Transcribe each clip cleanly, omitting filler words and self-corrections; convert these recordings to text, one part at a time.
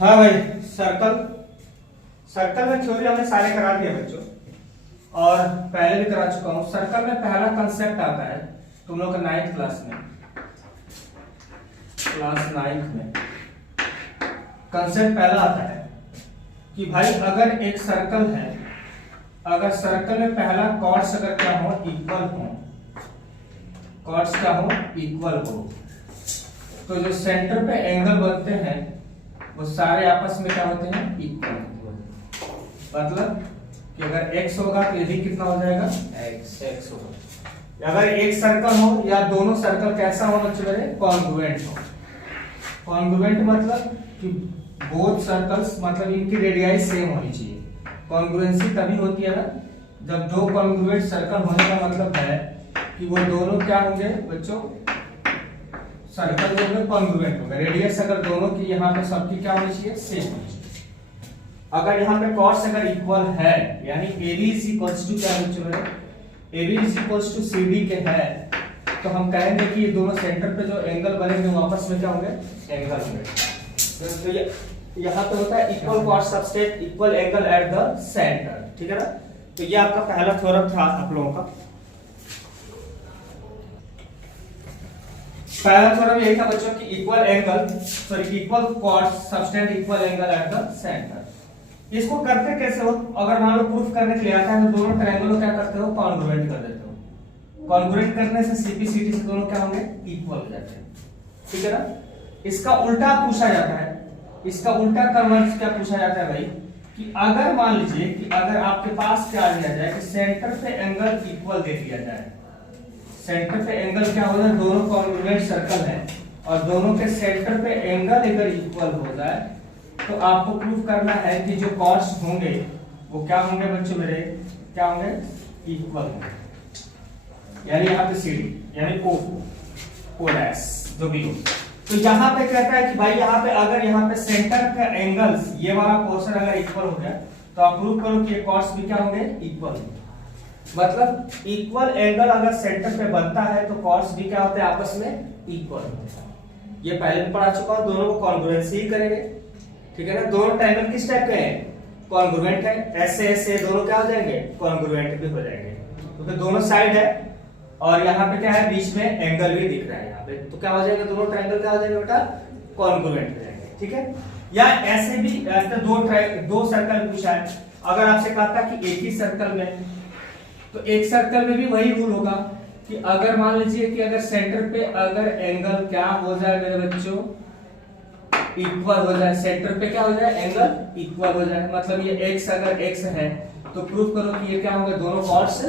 हाँ भाई, circle circle में थ्योरी हमने सारे करा दिए बच्चों, और पहले भी करा चुका हूं। सर्कल में पहला कंसेप्ट आता है तुम लोग का 9th क्लास में, क्लास 9th में कंसेप्ट पहला आता है कि भाई अगर एक सर्कल है, अगर सर्कल में पहला कॉर्ड्स अगर क्या हो, इक्वल हो, कॉर्ड्स क्या हो, इक्वल हो, तो जो सेंटर पे एंगल बनते हैं वो सारे आपस में क्या होते हैं, इक्वल। मतलब कि अगर x होगा तो ये भी कितना हो जाएगा, x होगा। अगर एक सर्कल हो या दोनों सर्कल कैसा हो बच्चों मेरे, कॉन्ग्रुएंट हो। कॉन्ग्रुएंट मतलब कि बोथ सर्कल्स, मतलब इनकी रेडियाई सेम होनी चाहिए। कॉन्ग्रुएंसी तभी होती है ना जब दो कॉन्ग्रुएंट सर्कल होने का मतलब है कि वो दोनों क्या होंगे बच्चों, सर्कल जो होंगे कॉन्ग्रुएंट होंगे। रेडियस अगर दोनों की यहाँ पे सबकी क्या होनी चाहिए, सेम होनी चाहिए। अगर यहाँ पे कॉर्ड्स अगर इक्वल है, यानी AB इज इक्वल्स टू क्या बच्चों मेरे, AB is equals to CD के है, तो हम कहेंगे कि ये दोनों सेंटर पे जो एंगल बनेंगे वो आपस में क्या होंगे, एंगल होंगे। तो ये यहाँ पे होता है equal cord subtend equal angle at the centre, ठीक है ना। तो ये आपका पहला थ्योरम था आप लोगों का। पहला थ्योरम यही था बच्चों कि equal angle, sorry equal cord subtend equal angle at the centre. इसको करते कैसे हो, अगर मान लो प्रूफ करने के लिए आता है तो दोनों ट्रायंगल को क्या करते हो, कॉन्ग्रुएंट कर देते हो। कॉन्ग्रुएंट करने से CP CD से दोनों क्या होंगे, इक्वल हो जाते हैं, ठीक है ना। इसका उल्टा पूछा जाता है, इसका उल्टा कन्वर्स क्या पूछा जाता है भाई, कि अगर मान लीजिए कि अगर आपके पास क्या दिया जाए कि सेंटर पे एंगल इक्वल दे दिया जाए, सेंटर पे एंगल क्या हो जाए, दोनों कॉन्ग्रुएंट सर्कल है और दोनों के सेंटर पे एंगल अगर इक्वल हो जाए तो आपको प्रूफ करना है कि जो कॉर्ड्स होंगे वो क्या होंगे बच्चों मेरे, क्या होंगे, इक्वल होंगे। यानी यहाँ पे CD यानी O डैश जो भी हो। तो यहाँ पे कहता है कि भाई यहाँ पे अगर यहाँ पे सेंटर का एंगल्स ये वाला पोर्शन अगर इक्वल हो जाए तो आप प्रूव करो कि ये कॉर्ड्स भी क्या होंगे, इक्वल होंगे। मतलब इक्वल एंगल अगर सेंटर पे बनता है तो कॉर्ड्स भी क्या होते हैं, आपस में इक्वल होते हैं। ये पहले भी पढ़ा चुका हूं, दोनों को कॉन्ग्रुएंसी ही करेंगे, ठीक है ना। दोनों ट्रायंगल किस टाइप के हैं, कॉन्ग्रुएंट है, ऐसे ऐसे दोनों क्या हो जाएंगे, कॉन्ग्रुएंट भी हो जाएंगे, क्योंकि तो दोनों साइड है और यहाँ पे क्या है, बीच में एंगल भी दिख रहा है यहाँ पे, तो क्या हो जाएगा, दोनों ट्रायंगल क्या हो जाएंगे बेटा, कॉन्ग्रुएंट हो जाएंगे, ठीक है। या ऐसे भी ऐसे दो सर्कल पूछा है, अगर आपसे कहा था कि एक ही सर्कल में, तो एक सर्कल में भी वही रूल होगा कि अगर मान लीजिए कि अगर सेंटर पे अगर एंगल क्या हो जाए मेरे बच्चों, इक्वल हो जाए, सेंटर पे क्या हो जाए, एंगल इक्वल हो जाए, मतलब ये x अगर x है तो प्रूफ करो कि ये क्या होंगे, दोनों कॉर्ड्स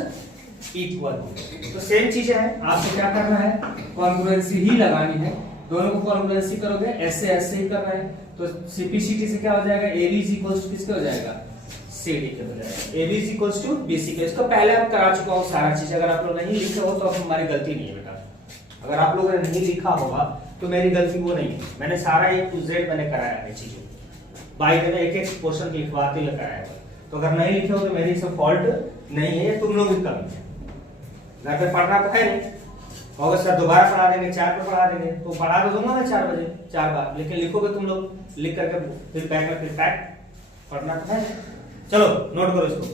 इक्वल होंगे। तो सेम चीज है, आपको क्या करना है, कॉन्ग्रुएंसी ही लगानी है। दोनों को कॉन्ग्रुएंसी करोगे, ऐसे ऐसे ही करना है, तो CP CD से क्या हो जाएगा, AB इज इक्वल्स टू किसके हो जाएगा, CD के हो जाएगा। AB is equals to BC के। इसको पहले आप करा चुका हूं सारा चीज, अगर आप लोग नहीं लिखे हो तो हमारी गलती नहीं है बेटा। अगर आप लोगों ने नहीं लिखा होगा तो मेरी गलती वो नहीं है, मैंने सारा A to Z मैंने कराया है चीजों, बाई द वे एक एक पोर्शन लिखवाते हुए कराया है। तो अगर नहीं लिखे हो तो मेरी इसमें फॉल्ट नहीं है, तुम लोग भी कम है। घर पे पढ़ना तो है नहीं, और सर दोबारा पढ़ा देंगे, 4 पे पढ़ा देंगे, तो पढ़ा तो दूंगा मैं 4 बजे 4 बार, लेकिन लिखोगे तुम लोग, लिख करके फिर बैक में फिर बैक पढ़ना तो है। चलो नोट करो इसको।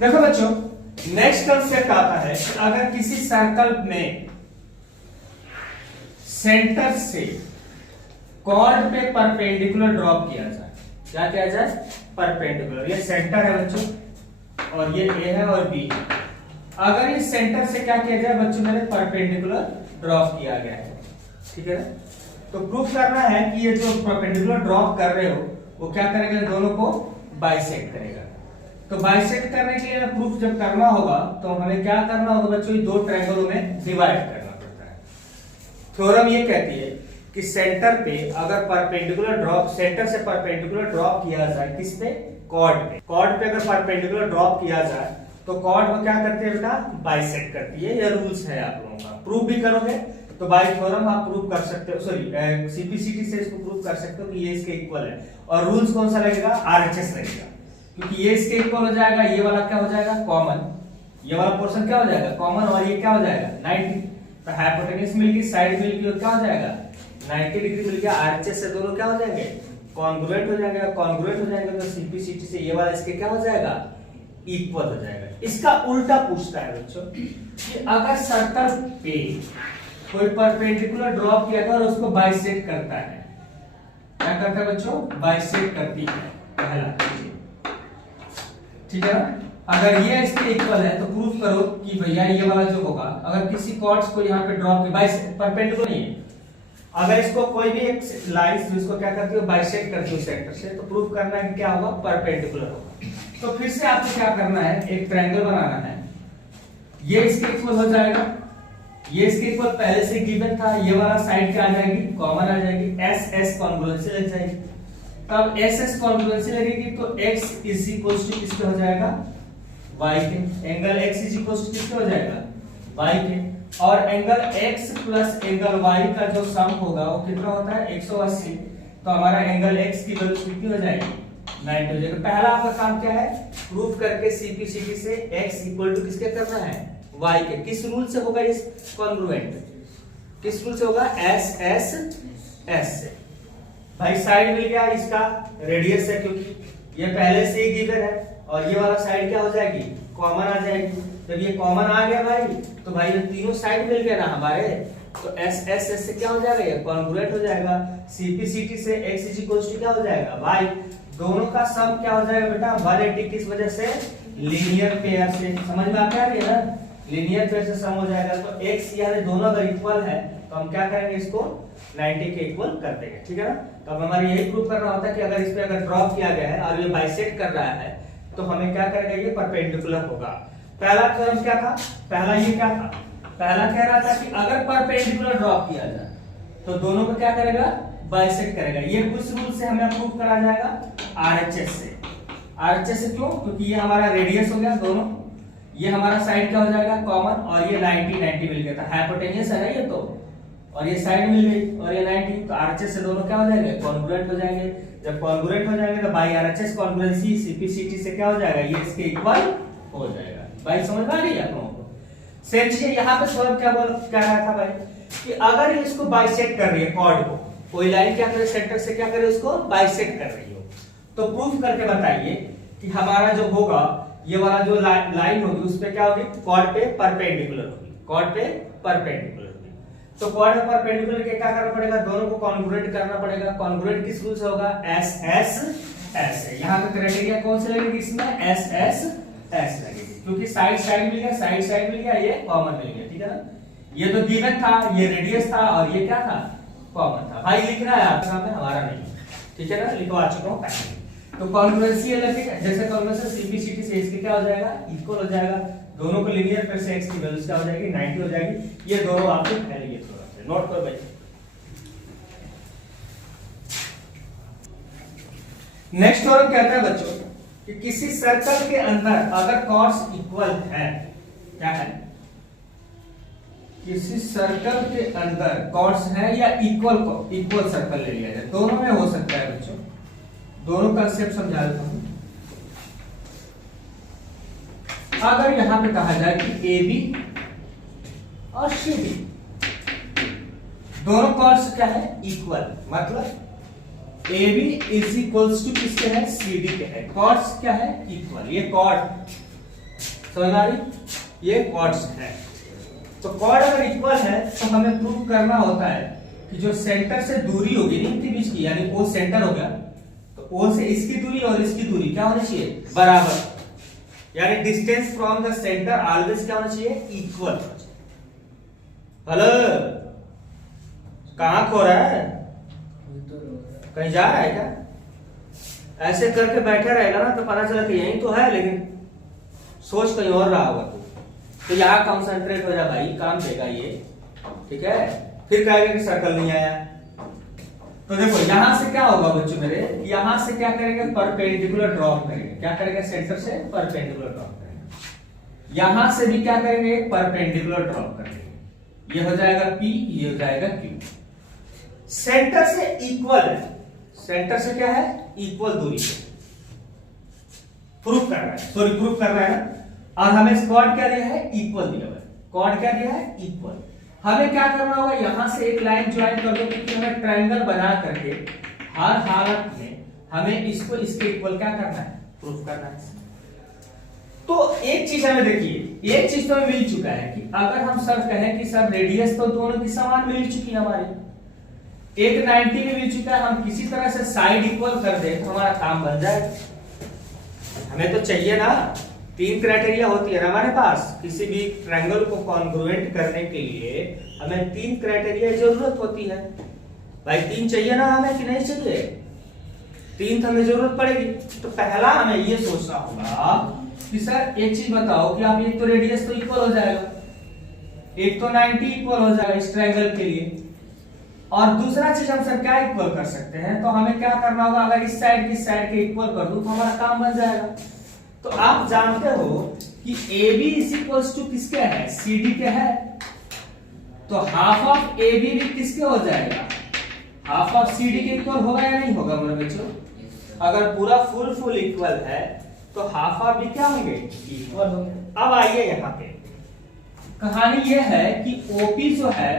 देखो बच्चों, नेक्स्ट कंसेप्ट आता है कि अगर किसी सर्कल में सेंटर से कॉर्ड पे परपेंडिकुलर ड्रॉप किया जाए, क्या किया जाए, परपेंडिकुलर। ये सेंटर है बच्चों और ये A है और B है। अगर इस सेंटर से क्या किया जाए बच्चों, मेरे परपेंडिकुलर ड्रॉप किया गया है, ठीक है ना। तो प्रूफ करना है कि ये जो परपेंडिकुलर ड्रॉप कर रहे हो वो क्या करेगा, दोनों को बाइसेक्ट करेगा। तो बाइसेक्ट करने के लिए प्रूफ जब करना होगा तो हमें क्या करना होगा बच्चों, दो ट्रायंगलों में डिवाइड करना पड़ता है। थ्योरम ये कहती है कि सेंटर पे अगर परपेंडिकुलर ड्रॉप, सेंटर से परपेंडिकुलर ड्रॉप किया जाए किस पे, कॉर्ड पे, कॉर्ड पे अगर परपेंडिकुलर ड्रॉप किया जाए तो कॉर्ड को क्या करती है बेटा, बाइसेक्ट करती है। ये रूल्स है आप लोगों का, प्रूफ भी करोगे तो बाय थ्योरम आप प्रूफ कर सकते हो, सॉरी CP CD से इसको प्रूफ कर सकते हो कि ये इसके इक्वल है। और रूल्स कौन सा लगेगा, RHS लगेगा, क्योंकि ये इसके इक्वल हो जाएगा, ये वाला क्या हो जाएगा, कॉमन, ये वाला पोर्शन क्या हो जाएगा, कॉमन, और ये क्या हो जाएगा 90। तो हाइपोटेन्यूज मिल गई, साइड मिल गई, और क्या हो जाएगा 90 डिग्री मिल गया, आरएचएस से दोनों क्या हो जाएंगे, कॉन्ग्रुएंट हो जाएंगे, कॉन्ग्रुएंट हो जाएंगे तो सीपी/सीटी से ये वाला इसके क्या हो जाएगा, इक्वल हो जाएगा। इसका उल्टा पूछता है बच्चों कि अगर सर्कल पे कोई परपेंडिकुलर ड्रॉप किया था और उसको बाइसेक्ट करता है, क्या करता है बच्चों, बाइसेक्ट करती है पहला, ठीक है ना। अगर ये इसके इक्वल है तो प्रूफ करो कि भैया ये वाला जो होगा, अगर किसी कॉर्ड्स को यहाँ पे ड्रॉप बाइसेक्ट, परपेंडिकुलर नहीं है, अगर इसको कोई भी एक लाइन जिसको क्या करती है बाइसेक्ट करती है सेंटर से, तो प्रूफ करना है कि क्या होगा, परपेंडिकुलर होगा। तो फिर से आपको क्या करना है, एक ट्रायंगल बनाना है, ये इसके इक्वल हो जाएगा, ये इसके इक्वल पहले से गिवन था, ये वाला साइड क्या आ जाएगी, कॉमन आ जाएगी, एस एस कॉन्ग्रुएंसी लग जाएगी। तब एस एस कॉन्ग्रुएंसी लगेगी तो x इज इक्वल टू किसके हो जाएगा, y के, angle x is equal to किसके हो जाएगा, y के, और angle x plus angle y का जो सम होगा वो कितना होता है, 180। तो हमारा एंगल x की वैल्यू कितनी हो जाएगी, 90 हो जाएगा। पहला आपका काम क्या है, प्रूफ करके सीपी/सीटी से x इक्वल टू किसके करना है, y के। किस रूल से होगा इस कॉन्ग्रुएंट, किस रूल से होगा, एस एस एस से। भाई साइड मिल गया, इसका रेडियस है क्योंकि ये पहले से ही गिवन है, और ये वाला साइड क्या हो जाएगी, कॉमन आ जाएगी। जब ये कॉमन आ गया भाई, तो भाई ये तीनों साइड मिल गया ना हमारे, तो एस एस एस से क्या हो जाएगा, ये कॉन्ग्रुएंट हो जाएगा। सीपी/सीटी से x इज इक्वल टू क्या हो जाएगा, y, दोनों का सम क्या हो जाएगा बेटा, 180। किस वजह से, लीनियर पेयर से, समझ में आ रही है ना, लीनियर पेयर से सम हो जाएगा। तो x यानी दोनों अगर इक्वल है तो हम क्या करेंगे, इसको 90 के इक्वल कर देंगे, ठीक है ना। तो अब हमारे यही प्रूव करना होता है कि अगर इस पे अगर ड्रॉप किया गया है और ये बाइसेक्ट कर रहा है तो हमें क्या करेंगे, ये परपेंडिकुलर होगा। पहला थ्योरम क्या था, पहला ये क्या था, पहला कह रहा था कि अगर परपेंडिकुलर ड्रॉप किया जाए तो दोनों को क्या करेगा, बाइसेक्ट करेगा। ये कुछ रूल से हमें प्रूव करा जाएगा, आरएचएस से। आरएचएस से क्यों, क्योंकि ये हमारा रेडियस हो गया दोनों, ये हमारा साइड क्या हो जाएगा, कॉमन, और ये 90 90 मिल गया था, हाइपोटेन्यूस है ना ये तो, और ये साइड मिल गई और ये 90, तो आरएचएस से दोनों क्या हो जाएंगे, कॉन्ग्रुएंट हो जाएंगे। जब कॉन्ग्रुएंट हो जाएंगे तो बाई आरएचएस कॉन्ग्रुएंसी सीपी/सीटी से क्या हो जाएगा, ये इसके इक्वल हो जाएगा। भाई समझ में आ रही है आप लोगों को। सेम चीज यहाँ पे सॉल्व क्या रहा था भाई, कि अगर इसको बाइसेक्ट कर रही है कॉर्ड को, कोई लाइन क्या करे, सेंटर से क्या करे, उसको बाइसेक्ट कर रही हो, तो प्रूफ करके बताइए कि हमारा जो होगा, ये वाला जो लाइन होगी उस पे क्या होगी, कॉर्ड पे परपेंडिकुलर होगी, कॉर्ड पे परपेंडिकुलर होगी। तो कॉर्ड पे परपेंडिकुलर के क्या करना पड़ेगा, दोनों को कॉन्ग्रुएंट करना पड़ेगा। कॉन्ग्रुएंट किस रूल से होगा, एस एस एस। यहाँ पे क्राइटेरिया कौन से लगेगी, इसमें एस एस एस लगेगी, क्योंकि साइड साइड मिल गया, साइड साइड मिल गया, ये कॉमन मिल गया, ठीक है ना। ये तो गिवन था, ये रेडियस था, और ये क्या था, कॉमन था। भाई लिखना है आपका सामने, हमारा नहीं, ठीक है ना, लिखवा चुका हूं पहले। तो कॉन्ग्रुएंसी अलग है, जैसे कॉन्ग्रुएंसी सीपी/सीटी से इसके क्या हो जाएगा, इक्वल हो जाएगा। दोनों को लीनियर पेयर से x की वैल्यू क्या हो जाएगी, 90 हो जाएगी। ये दोनों आपके पहले ये थोड़ा सा नोट करो भाई। नेक्स्ट थ्योरम कहता है बच्चों कि किसी सर्कल के अंदर अगर कॉर्ड्स इक्वल है, क्या है, किसी सर्कल के अंदर कॉर्ड्स है या इक्वल सर्कल ले लिया जाए, दोनों में हो सकता है बच्चों, दोनों कंसेप्ट समझा देता हूं। अगर यहां पे कहा जाए कि ए बी और सी बी दोनों कॉर्ड्स क्या है, इक्वल, मतलब A B is equals to किसके है, सी डी के है। कॉर्ड्स क्या है, इक्वल, ये कॉर्ड समझ आ रही, ये कॉर्ड्स है। तो कॉर्ड अगर इक्वल है तो हमें प्रूव करना होता है कि जो सेंटर से दूरी होगी ना इनके बीच की, यानी ओ सेंटर हो गया, तो ओ से इसकी दूरी और इसकी दूरी क्या होनी चाहिए, बराबर, यानी distance from the centre always क्या होना चाहिए, इक्वल। हेलो, कहां खो रहा है, कहीं जा रहा है क्या, ऐसे करके बैठे रहेगा ना तो पता चला कि यही तो है, लेकिन सोच कहीं और रहा होगा तू। तो यहाँ कॉन्सेंट्रेट हो जा भाई, काम देगा ये, ठीक है। फिर कहेगा कि सर्कल नहीं आया। तो देखो यहां से क्या होगा बच्चों मेरे, यहां से क्या करेंगे, परपेंडिकुलर ड्रॉप करेंगे। क्या करेंगे, सेंटर से परपेंडिकुलर ड्रॉप करेंगे। यहां से भी क्या करेंगे, परपेंडिकुलर ड्रॉप करेंगे। ये हो जाएगा P, ये हो जाएगा Q। सेंटर से इक्वल है, सेंटर से क्या है, इक्वल दूरी पे प्रूफ करना है, सॉरी प्रूफ करना है ना। और हमें कॉर्ड क्या दिया है, इक्वल दिया हुआ है। कॉर्ड क्या दिया है, इक्वल। हमें क्या करना होगा, यहां से एक लाइन ज्वाइन कर दो, क्योंकि हमें ट्रायंगल बना करके हर हालत में हमें इसको इसके इक्वल क्या करना है, प्रूफ करना है। तो एक चीज हमें देखिए, एक चीज तो हमें मिल चुका है कि अगर हम सर कहें कि सर रेडियस तो दोनों की समान मिल चुकी है हमारी, एक 90 में मिल चुका है, हम किसी तरह से साइड इक्वल कर दें तो हमारा काम बन जाएगा। हमें तो चाहिए ना, 3 क्राइटेरिया होती है ना हमारे पास, किसी भी ट्रायंगल को कॉन्ग्रुएंट करने के लिए हमें 3 क्राइटेरिया की जरूरत होती है। भाई 3 चाहिए ना हमें कि नहीं चाहिए, 3 तो हमें जरूरत पड़ेगी। तो पहला हमें ये सोचना होगा कि सर एक चीज बताओ कि आप एक तो रेडियस तो इक्वल हो जाएगा, एक तो 90 इक्वल हो जाएगा इस ट्रायंगल के लिए, और दूसरा चीज हम सर क्या इक्वल कर सकते हैं, तो हमें क्या करना होगा, अगर इस साइड की साइड के इक्वल कर दूं तो हमारा काम बन जाएगा। तो आप जानते हो कि AB इज इक्वल्स टू किसके है, CD के है, तो हाफ ऑफ AB भी किसके हो जाएगा, हाफ ऑफ CD के इक्वल होगा या नहीं होगा मेरे बच्चों? अगर पूरा फुल इक्वल है तो हाफ ऑफ भी क्या होंगे, इक्वल होंगे। अब आइए यहाँ पे कहानी ये है कि OP जो है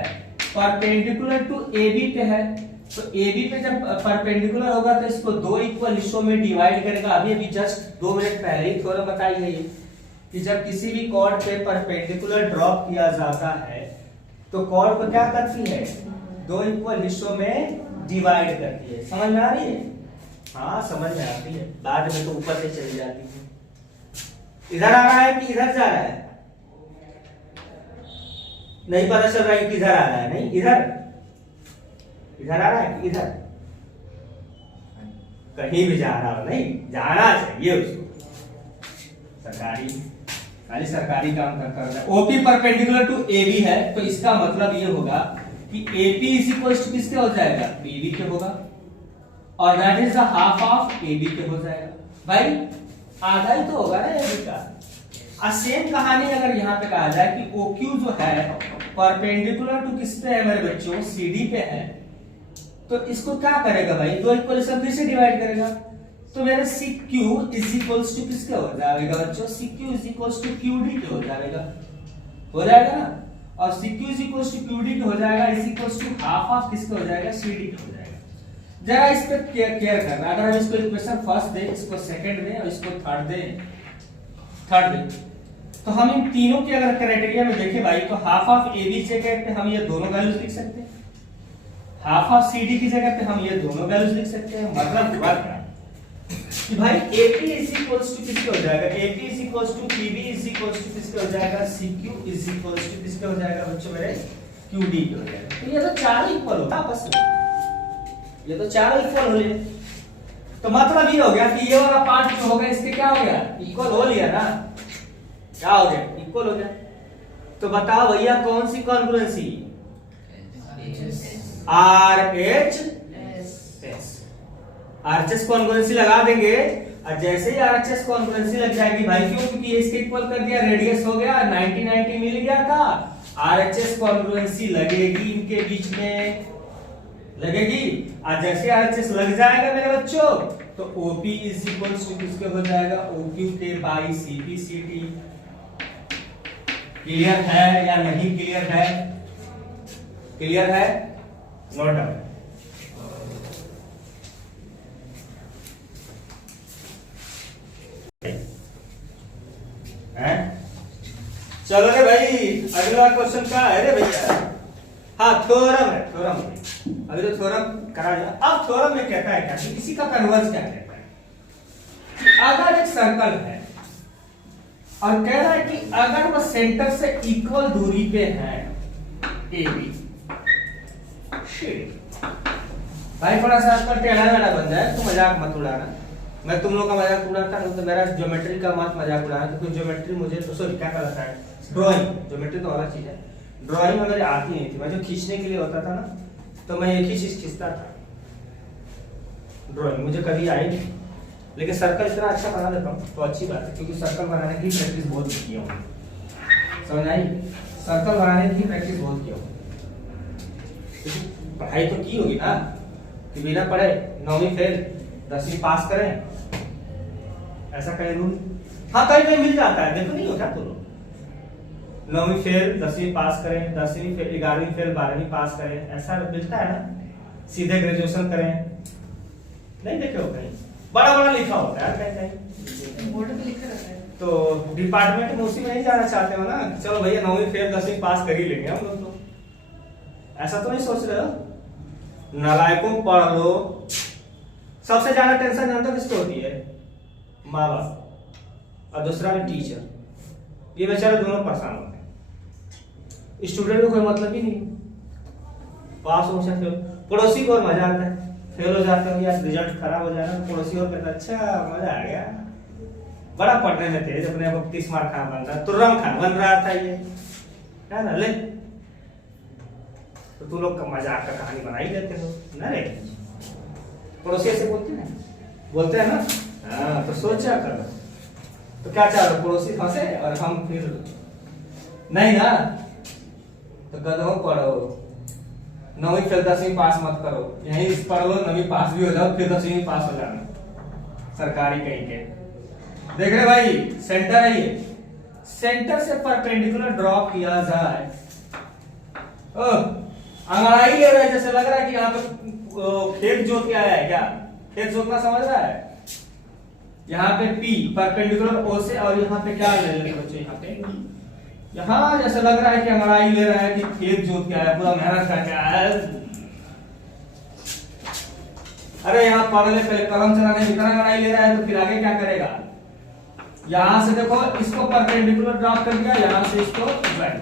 परपेंडिकुलर टू AB पे है, तो AB पे जब परपेंडिकुलर होगा तो इसको 2 इक्वल हिस्सों में डिवाइड करेगा। अभी जस्ट 2 मिनट पहले ही थोड़ा बताई है ये कि जब किसी भी कॉर्ड पे परपेंडिकुलर ड्रॉप किया जाता है तो कॉर्ड को क्या करती है, 2 इक्वल हिस्सों में डिवाइड करती है। समझ में आ रही है? हाँ समझ में आती है, बाद में तो ऊपर से चली जाती है। इधर आ रहा है कि इधर जा रहा है, नहीं पता चल रहा है किधर आ रहा है, नहीं इधर आ रहा है कि इधर, कहीं भी जा रहा हो, नहीं जाना चाहिए उसको, सरकारी काम कर रहा है। OP परपेंडिकुलर टू AB है, तो इसका मतलब ये होगा कि AP इज इक्वल टू किसके हो जाएगा, BB के होगा, और that is the half of AB के हो जाएगा। भाई आधा ही तो होगा ना AB का। सेम कहानी अगर यहाँ पे कहा जाए कि OQ जो है परपेंडिकुलर टू किस पे है मेरे बच्चों, CD पे है, तो इसको क्या करेगा भाई, 2 इक्वल हिस्सों फिर से डिवाइड करेगा, तो मेरे CQ इज इक्वल्स टू किसके हो जाएगा बच्चों, CQ is equals to QD के हो जाएगा ना, और CQ is equals to QD के हो जाएगा, is equals to half of किसके हो जाएगा, CD के हो जाएगा। जरा इस पे केयर करना, अगर हम इसको इक्वेशन फर्स्ट दे, इसको सेकंड दे और इसको थर्ड दे, तो हम इन तीनों के अगर क्राइटेरिया में देखें भाई, तो हाफ ऑफ AB जगह पे हम ये दोनों वैल्यूज लिख सकते हैं, हाफ ऑफ CD की जगह पे हम ये दोनों वैल्यूज लिख सकते हैं। मतलब हुआ क्या कि भाई AP इज इक्वल्स टू किसके हो जाएगा, AP is equals to PB is equals to किसके हो जाएगा, CQ इज इक्वल्स टू किसके हो जाएगा बच्चों मेरे, QD के हो जाएगा। तो ये तो चारों इक्वल होगा आपस में, ये तो चारों इक्वल हो गए, तो मतलब ये हो गया कि ये वाला पार्ट जो हो गया इसके क्या हो गया, इक्वल हो लिया ना, क्या हो गया, इक्वल हो गया। तो बताओ भैया कौन सी कॉन्ग्रुएंसी, RHS कॉन्ग्रुएंसी लगा देंगे, और जैसे ही RHS कॉन्ग्रुएंसी लग जाएगी भाई, क्यों, क्योंकि इसके इक्वल कर दिया, रेडियस हो गया 90 मिल गया था, RHS कॉन्ग्रुएंसी लगेगी इनके बीच में, लगेगी, और जैसे RHS लग जाएगा मेरे बच्चों तो OP इज इक्वल्स टू किसके हो जाएगा, OQ के बाई CP CD। क्लियर है या नहीं क्लियर है, क्लियर है, नोट डाउन। चलो रे भाई, अगला क्वेश्चन क्या है रे भैया, हाँ थ्योरम है, थ्योरम अभी तो थ्योरम करा दिया। अब थ्योरम में कहता है क्या, कि इसी का कन्वर्स क्या कहता है कि अगर एक सर्कल है और कह रहा है कि अगर वह सेंटर से इक्वल दूरी पे है AB, भाई थोड़ा सा सर्कल टेढ़ा मेढ़ा बन जाए तो मजाक मत उड़ाना, मैं तुम लोग का मजाक उड़ाता हूं, तो मेरा ज्योमेट्री का मत मजाक उड़ाना, क्योंकि ज्योमेट्री मुझे तो सॉरी क्या कहता है, ड्राइंग, ज्योमेट्री तो अलग चीज है, ड्राइंग में मेरी आती नहीं थी, मैं जो खींचने के लिए होता था ना, तो मैं एक ही चीज खींचता था, ड्राइंग मुझे कभी आई नहीं, लेकिन सर्कल इतना अच्छा बना देता हूँ तो अच्छी बात है, क्योंकि सर्कल बनाने की प्रैक्टिस बहुत की हूँ, समझ आई, सर्कल बनाने की प्रैक्टिस बहुत की हूँ, पढ़ाई तो की होगी ना, कि बिना पढ़े 9वीं फेल 10वीं पास करें, ऐसा कहीं रूल, हाँ कहीं कहीं मिल जाता है, देखो नहीं हो क्या तुम लोग, 9वीं फेल 10वीं पास करें, 10वीं फेल 11वीं फेल 12वीं पास करें, ऐसा मिलता है ना। सीधे ग्रेजुएशन करें, नहीं देखे हो कहीं बड़ा बड़ा लिखा होता है कहीं कहीं, बोर्ड पे लिखा रहता है। तो डिपार्टमेंट में उसी में नहीं जाना चाहते हो ना, चलो भैया 9वीं फेल 10वीं पास कर ही लेंगे हम लोग, तो ऐसा तो नहीं सोच रहे हो। नालायकों पढ़ लो। सबसे ज्यादा टेंशन जानते हो किसको होती है? माँ बाप, और दूसरा में टीचर, ये बेचारे दोनों परेशान होते हैं। स्टूडेंट को कोई मतलब ही नहीं, पास हो सकते हो, पड़ोसी को और मजा आता है, फेल हो जाते हो या रिजल्ट खराब हो जाए ना, पड़ोसी और कहता अच्छा मजा आ गया, बड़ा पढ़ने में तेज, अपने आप 30 मार्क खान बन रहा, तुर्रम खान बन रहा था ये, है ना। ले तो तू लोग का मजाक का कहानी बना ही देते हो ना रे। पड़ोसी ऐसे बोलते हैं ना। हाँ, तो सोचा करो, तो क्या चाह रहे हो, पड़ोसी फंसे और हम फिर नहीं ना। तो गधों पढ़ो, 9वीं फेल 10वीं पास मत करो, यहीं पढ़ लो, 9वीं पास भी हो जाओ, फिर 10वीं पास हो जाना सरकारी कहीं के। देख रहे भाई, सेंटर है ये, सेंटर से परपेंडिकुलर ड्रॉ किया जाए। अंगड़ाई ले रहा है, जैसे लग रहा है कि यहाँ पे खेत जोत के आया है क्या, खेत जोतना समझ रहा है। यहाँ पे P परपेंडिकुलर O से, और यहाँ पे क्या ले लेते बच्चे, यहाँ पे यहाँ जैसे लग रहा है कि अंगड़ाई ले रहा है कि खेत जोत के आया, पूरा मेहनत करके आया है। अरे यहाँ पढ़ ले, पहले कलम चलाने इतना अंगड़ाई ले रहा है, तो फिर आगे क्या करेगा। यहां से देखो, इसको परपेंडिकुलर ड्रॉ कर दिया, यहां से इसको इक्वल।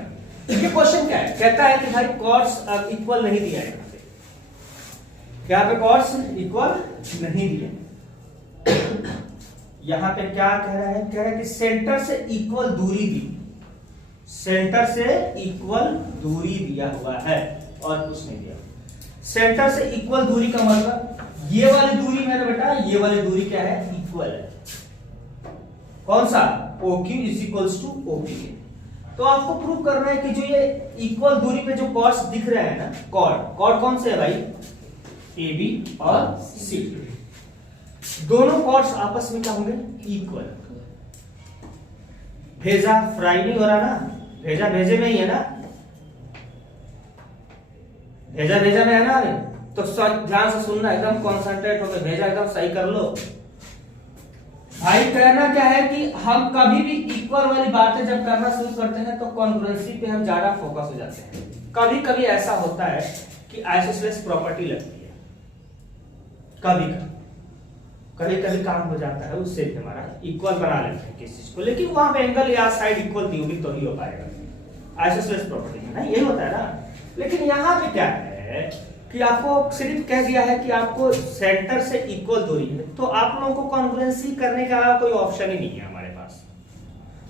ये क्वेश्चन क्या है, कहता है कि भाई कॉर्ड्स अब इक्वल नहीं दिया है, यहाँ पे कॉर्ड्स इक्वल नहीं दिए। यहाँ पे क्या कह रहा है, कह रहा है कि सेंटर से इक्वल दूरी दी, सेंटर से इक्वल दूरी दिया हुआ है और कुछ नहीं दिया। सेंटर से इक्वल दूरी का मतलब ये वाली दूरी मेरे बेटा, ये वाली दूरी क्या है, इक्वल है। कौन सा, OQ is equals to OP। तो आपको प्रूव करना है कि जो ये इक्वल दूरी पे जो कॉर्ड्स दिख रहे हैं ना, कॉर्ड कौन से है भाई, AB और C, दोनों कॉर्ड्स आपस में क्या होंगे, इक्वल। भेजा फ्राई नहीं हो रहा ना, भेजा भेजे में ही है ना, भेजा भेजा में है ना। तो ध्यान से सुनना, एकदम कॉन्सेंट्रेट होकर भेजा एकदम सही कर लो भाई। कहना क्या है कि हम कभी भी इक्वल वाली बातें जब करना शुरू करते हैं तो कॉन्ग्रुएंसी पे हम ज्यादा फोकस हो जाते हैं। कभी कभी ऐसा होता है कि आइसोसेलेस प्रॉपर्टी लगती है, कभी कभी काम हो जाता है, उससे भी हमारा इक्वल बना लेते हैं किसी चीज को, लेकिन वहां पे एंगल या साइड इक्वल दी होगी तो ही हो पाएगा आइसोसेलेस प्रॉपर्टी में ना, यही होता है ना। लेकिन यहाँ पे क्या है कि आपको सिर्फ कह दिया है कि आपको सेंटर से इक्वल दूरी है, तो आप लोगों को कॉन्ग्रुएंसी करने के अलावा कोई ऑप्शन ही नहीं है हमारे पास।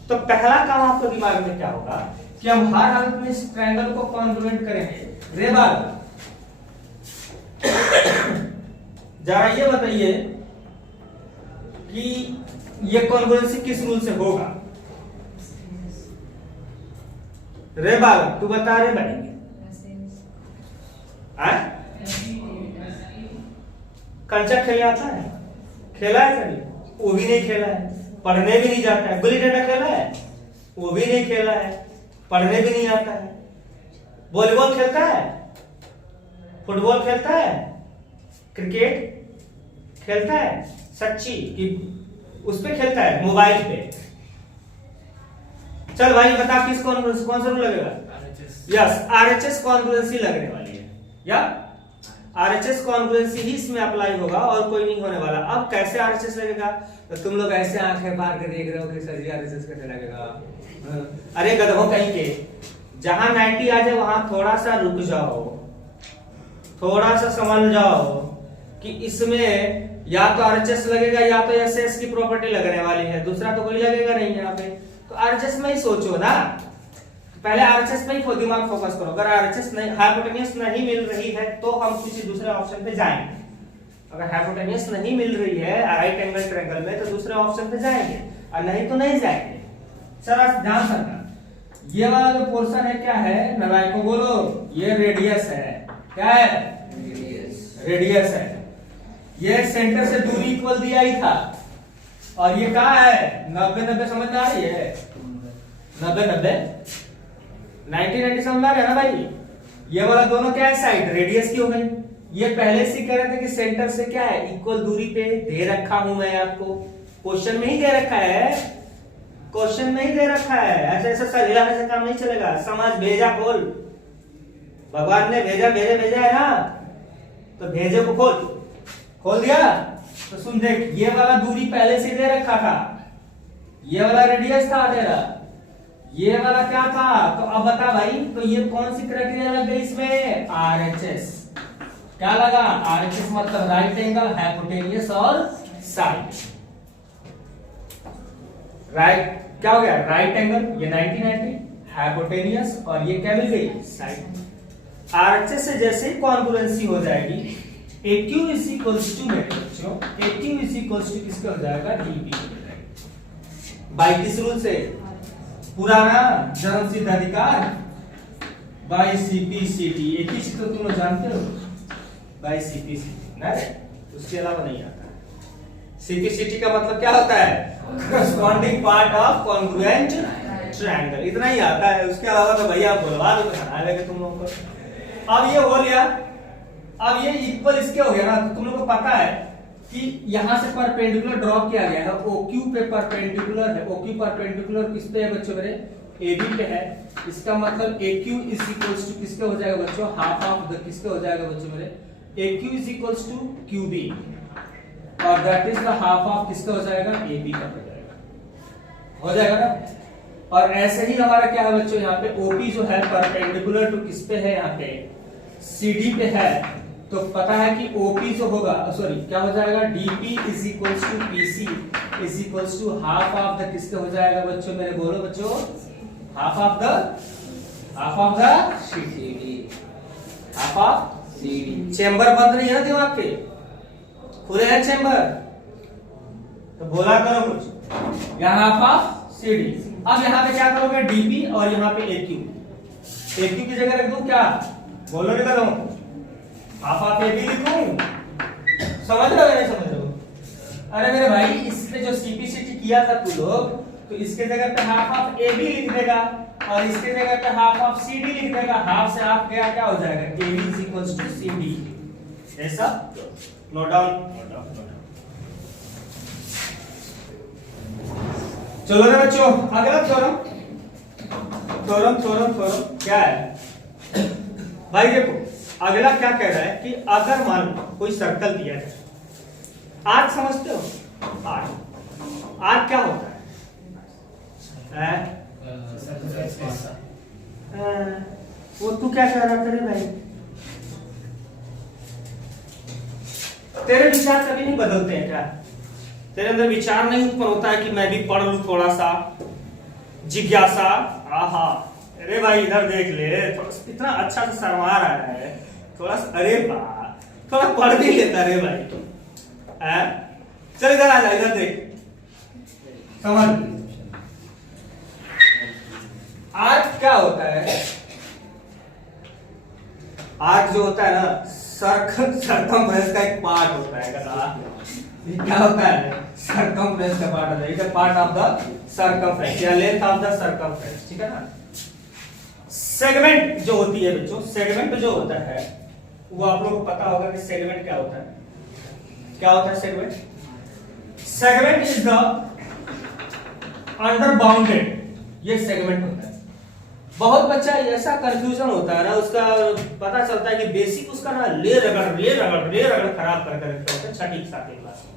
तो पहला काम आपको दिमाग में क्या होगा कि हम हर हालत में इस ट्रायंगल को कॉन्ग्रुएंट करेंगे। रे बात जरा ये बताइए कि ये कॉन्ग्रुएंसी किस रूल से होगा। रे बाल तू बता रे भाई, कंचा खेलने आता है, खेला है कभी, वो भी नहीं खेला है, पढ़ने भी नहीं जाता है। गुल्ली डंडा खेला है, वो भी नहीं खेला है, पढ़ने भी नहीं आता है। वॉलीबॉल खेलता है, फुटबॉल खेलता है, क्रिकेट खेलता है, सच्ची कि उस पे खेलता है, मोबाइल पे। चल भाई बता किस कौन सा रूल लगेगा। यस, RHS कॉन्ग्रुएंसी लगने वाली है, या RHS कॉन्ग्रुएंसी ही इसमें अप्लाई होगा और कोई नहीं होने वाला। अब कैसे RHS लगेगा, तो तुम लोग ऐसे आंखें मार के देख रहे हो कि सर जी RHS कैसे लगेगा। अरे गधों कहीं के, जहां 90 आ जाए वहां थोड़ा सा रुक जाओ, थोड़ा सा समझ जाओ कि इसमें या तो RHS लगेगा या तो SS की प्रॉपर्टी लगने वाली है, दूसरा तो कोई लगेगा नहीं यहाँ पे। तो RHS में ही सोचो ना, पहले RHS में ही दिमाग फोकस करो। अगर RHS नहीं, हाइपोटेन्यूज नहीं मिल रही है तो हम किसी दूसरे ऑप्शन पे जाएंगे। अगर हाइपोटेन्यूज नहीं मिल रही है राइट एंगल ट्रायंगल में तो दूसरे ऑप्शन पे जाएंगे, और नहीं तो नहीं जाएंगे। सर ध्यान रखना, ये वाला जो पोर्शन है क्या है, नवाई को बोलो, ये रेडियस है। क्या है, रेडियस है। ये सेंटर से दूरी इक्वल दिया ही था, और ये क्या है 90-90 समझ में आ रही है, 90-90 1990 समझ आ गया ना भाई। ये वाला दोनों क्या है, साइड रेडियस की हो गई। ये पहले से कह रहे थे कि सेंटर से क्या है, इक्वल दूरी पे दे रखा हूं मैं आपको, क्वेश्चन में ही दे रखा है, क्वेश्चन में ही दे रखा है। ऐसे ऐसे सर हिलाने से काम नहीं चलेगा, समझ भेजा खोल, भगवान ने भेजा भेजा भेजा है ना, तो भेजे को खोल, खोल दिया। तो सुन देख, ये वाला दूरी पहले से दे रखा था, ये वाला रेडियस था तेरा, ये वाला क्या था, तो अब बता भाई, तो ये कौन सी क्राइटेरिया लग गई इसमें, आरएचएस। क्या लगा, आरएचएस मतलब राइट एंगल, हाइपोटेनियस और साइड। राइट क्या हो गया, राइट एंगल, ये 90 हाइपोटेनियस, और ये क्या मिल गई, साइड। आरएचएस से जैसे कॉन्ग्रुएंसी हो जाएगी, AQ इज इक्वल्स टू मेरे बच्चों, AQ इज इक्वल्स टू किसका हो जाएगा, DP। बाय किस रूल से, पुराना जन्म सिद्ध अधिकार, बाय सीपीसीटी। एक ही चीज तो तुम लोग जानते हो, बाय सीपीसीटी ना, उसके अलावा नहीं आता। सीपीसीटी का मतलब क्या होता है, corresponding part of congruent triangle, इतना ही आता है। उसके अलावा तो भैया बोलवा दो, तो हटा लेंगे तुम लोगों को। अब ये हो लिया, अब ये इक्वल इसके हो गया ना, तो तुम लोग को पता है कि यहां से परपेंडिकुलर ड्रॉ किया गया है, OQ पे परपेंडिकुलर है। OQ परपेंडिकुलर किस पे है बच्चों मेरे, AB पे है। इसका मतलब AQ इज इक्वल्स टू किसके हो जाएगा बच्चों, हाफ ऑफ द किसके हो जाएगा बच्चों मेरे, AQ is equals to QB, और that is the half of किसका हो जाएगा, AB का हो जाएगा ना। और ऐसे ही हमारा क्या है बच्चों, यहाँ पे OP जो है परपेंडिकुलर टू किस पे है, यहाँ पे CD पे है, तो पता है कि OP जो होगा, सॉरी क्या हो जाएगा, DP is equals to PC is equals to half of the किसके हो जाएगा बच्चों मेरे, बोलो बच्चों, half of the CD, half of CD। Chamber बंद नहीं है ना दिमाग के, खुले हैं चेंबर, तो बोला करो कुछ, यहाँ हाफ ऑफ CD। अब यहाँ पे क्या करोगे, DP और यहाँ पे AQ की जगह रख दूं क्या, बोलो नहीं करो, हाफ ऑफ AB लिखूं, समझ रहे हो नहीं समझ रहे हो। अरे मेरे भाई, इसने जो सीपीसीटी किया था तू लोग, तो इसके जगह पे हाफ ऑफ AB लिख देगा, और इसके जगह पे हाफ ऑफ CD लिख देगा। हाफ से हाफ गया, क्या हो जाएगा, AB is equals to CD। ऐसा नोट डाउन, चलो ना बच्चों, अगला थ्योरम क्या है भाई, देखो अगला क्या कह रहा है कि अगर मान लो कोई सर्कल दिया जाए, आर्क समझते हो, आर्क क्या होता है, वो तू क्या कह रहा था भाई, तेरे विचार कभी नहीं बदलते हैं क्या, तेरे अंदर विचार नहीं उत्पन्न होता है कि मैं भी पढ़ लूं थोड़ा सा, जिज्ञासा, आहा अरे भाई इधर देख ले, इतना अच्छा से शर्मा रहा है, थोड़ा सा, अरे वाह थोड़ा पढ़ भी लेता रे भाई, चल इधर आ जा, इधर देख, समझ। आर्क क्या होता है, आर्क जो होता है ना, सरकमफ्रेंस का एक पार्ट होता है, क्या होता है, सरकमफ्रेंस का पार्ट होता है, it is part of the circumference या लेंथ ऑफ द सरकमफ्रेंस, ठीक है ना। सेगमेंट जो होती है बच्चों, सेगमेंट जो होता है वो आप लोगों को पता होगा कि सेगमेंट क्या होता है, क्या होता है segment, segment is the under bounded, ये सेगमेंट होता है। बहुत बच्चा ऐसा कंफ्यूजन होता है ना, उसका पता चलता है कि बेसिक उसका ना ले रगड़ खराब कर रखता होता है छठी सातवीं क्लास में।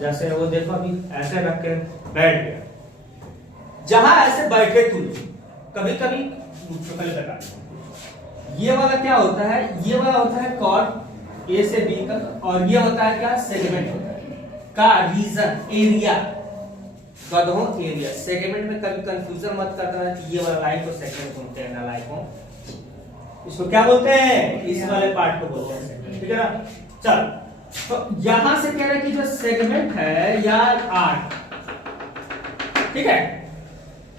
जैसे वो देखो अभी ऐसे रख के बैठ गया, जहां ऐसे बैठे तुम कभी कभी ये वाला क्या होता है, ये वाला होता है कॉर्ड ए से बी तक, और ये होता है क्या, सेगमेंट होता है का रीजन, एरिया, गधों एरिया। सेगमेंट में कभी कंफ्यूजन मत करना कि ये वाला लाइन को सेगमेंट बोलते हैं, ना लाइन को इसको क्या बोलते हैं, इस वाले पार्ट को बोलते हैं सेगमेंट, ठीक है ना। चल, तो यहां से कह रहे हैं कि जो सेगमेंट है या आर्क, ठीक है,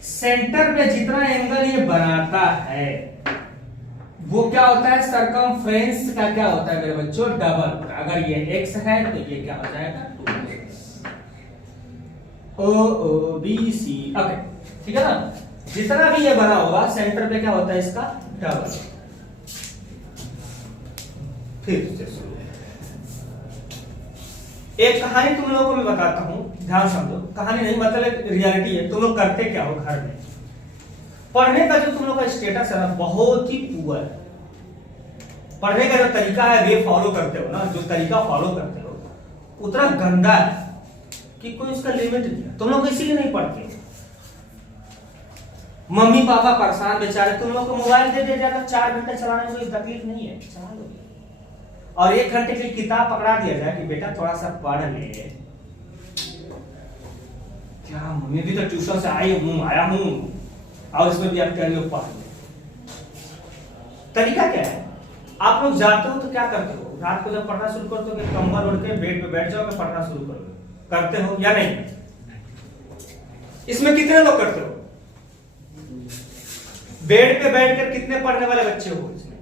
सेंटर में जितना एंगल ये बनाता है वो क्या होता है, सरकमफ्रेंस का क्या होता है मेरे बच्चों, डबल। अगर ये x है तो ये क्या हो जाएगा, 2x, OOBC, ओके ठीक है ना। जितना भी ये बना होगा सेंटर पे क्या होता है इसका डबल। फिर से शुरू। एक कहानी तुम लोगों को मैं बताता हूं, ध्यान समझो। कहानी नहीं मतलब एक रियलिटी है। तुम लोग करते क्या हो घर में? पढ़ने का जो तुम लोग का स्टेटस है ना बहुत ही पुअर है। पढ़ने का जो तरीका है वे फॉलो करते हो ना, जो तरीका फॉलो करते हो उतना गंदा है कि कोई उसका लिमिट नहीं है। तुम लोग इसीलिए नहीं पढ़ते। मम्मी पापा परेशान बेचारे, तुम लोग को मोबाइल दे दिया जाएगा 4 घंटे चलाने में कोई तकलीफ नहीं है, चला लोगे। और 1 घंटे की किताब पकड़ा दिया जाए कि बेटा थोड़ा सा पढ़ ले। क्या मम्मी भी तो ट्यूशन से आया हूं और इसमें भी आप कह रहे हो पढ़ ले। तरीका क्या है? आप लोग जाते हो तो क्या करते हो? रात को जब पढ़ना शुरू करते हो कि कंबल ओढ़ के बेड पे बैठ जाओगे पढ़ना शुरू करोगे, करते हो या नहीं? इसमें कितने लोग करते हो? बेड पे बैठकर कितने पढ़ने वाले बच्चे हो इसमें?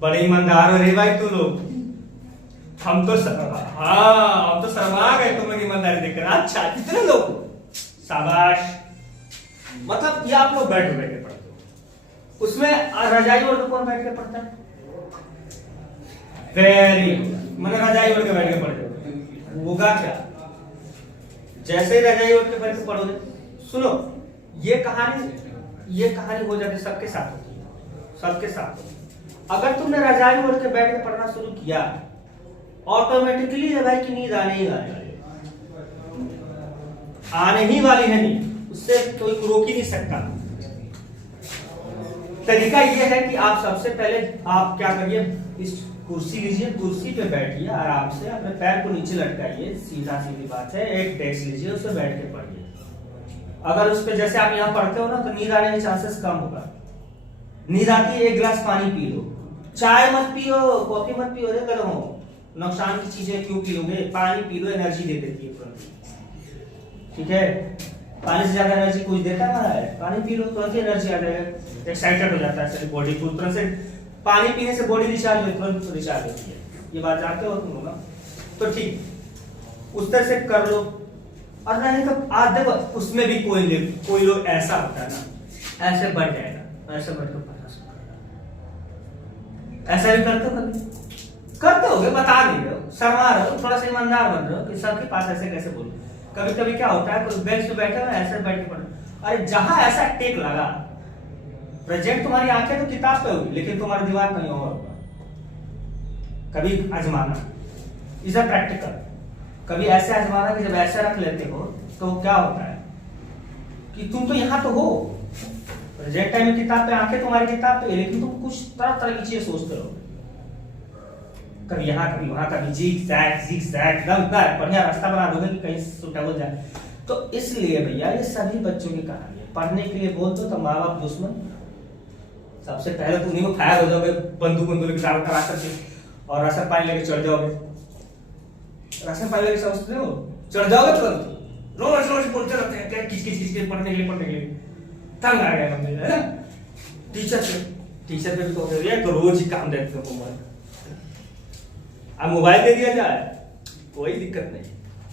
बड़े ईमानदार हो रे भाई तुम लोग। हम तो शर्मा गए तुम लोग ईमानदारी देखकर। अच्छा कितने लोग? शाबाश। मतलब ये आप लोग बैठ के पढ़ते हो। उसमें रजाई ओढ़ के कौन बैठ के पढ़ता है? Very good. मैंने रजाई ओढ़ के बैठ के पढ़ते होगा क्या? जैसे ही रजाई ओढ़ के बैठ के पढ़ोगे, सुनो ये कहानी हो जाती है, सबके साथ होती है, सबके साथ। अगर तुमने रजाई ओढ़ के बैठ के पढ़ना शुरू किया ऑटोमेटिकली भाई की नींद आने ही वाली है नहीं, उससे कोई रोक ही नहीं सकता। तरीका यह है कि आप सबसे पहले आप क्या करिए, इस कुर्सी लीजिए, कुर्सी पे बैठिए आराम से, अपने पैर को नीचे लटकाइए, सीधा सीधी बात है। एक डेस्क लीजिए, उस पर बैठ के पढ़िए। अगर उस पे जैसे आप यहाँ पढ़ते हो ना तो नींद आने के चांसेस कम होगा। नींद आती है 1 गिलास पानी पी लो, चाय मत पियो, कॉफी मत पियो, रे करो नुकसान की चीजें क्यों पियोगे? पानी पी लो, एनर्जी दे देती है तुरंत। ठीक है, पानी से ज्यादा एनर्जी कुछ देता है? पानी पी लो, तुरंत एनर्जी आ जाएगा, एक्साइटेड हो जाता है बॉडी तुरंत से। पानी पीने से बॉडी रिचार्ज होती है, तुरंत रिचार्ज होती है। ये बात जानते हो तुम लोग? तो ठीक उस तरह से कर लो। और नहीं तो आज देखो उसमें भी कोई लोग ऐसा होता है ना, ऐसे बढ़ जाएगा, ऐसे बढ़कर पढ़ना शुरू करेगा। ऐसा भी करते हो? कभी करते होगे, बता नहीं रहे हो, शर्मा रहे हो, थोड़ा सा ईमानदार बन रहे हो कि सबके पास ऐसे कैसे बोलो। कभी कभी क्या होता है, कोई बेंच पे बैठे हुए ऐसे बैठ के पढ़ो, अरे जहां ऐसा टेक लगा, प्रोजेक्ट तुम्हारी आंखें तो किताब पे होगी लेकिन तुम्हारा दिमाग कहीं और होगा। कभी आजमाना, इज अ प्रैक्टिकल। कभी ऐसे आजमाना कि जब ऐसे रख लेते हो तो क्या होता है कि तुम तो यहाँ तो हो, प्रोजेक्ट टाइम में किताब पे, आंखें तुम्हारी किताब पे, लेकिन तुम कुछ तरह तरह की चीजें सोचते हो, कभी यहाँ कभी वहां, कभी जिग जैग बढ़िया रास्ता बना दोगे कि कहीं सुटेबल जाए। तो इसलिए भैया ये सभी बच्चों की कहानी है। पढ़ने के लिए बोल दो तो माँ बाप दुश्मन। सबसे पहले तुम नहीं फायर हो जाओगे, बंदूक के साथ करा करके, और राशन पानी लेके चढ़ जाओगे। राशन पानी लेके समझते हो, चढ़ जाओगे तुरंत। रोज बोलते रहते हैं क्या किस पढ़ने के लिए तंग आ गया बंदे, है ना? टीचर पे भी तो रोज ही काम देते हो। अब मोबाइल दे दिया जाए कोई दिक्कत नहीं,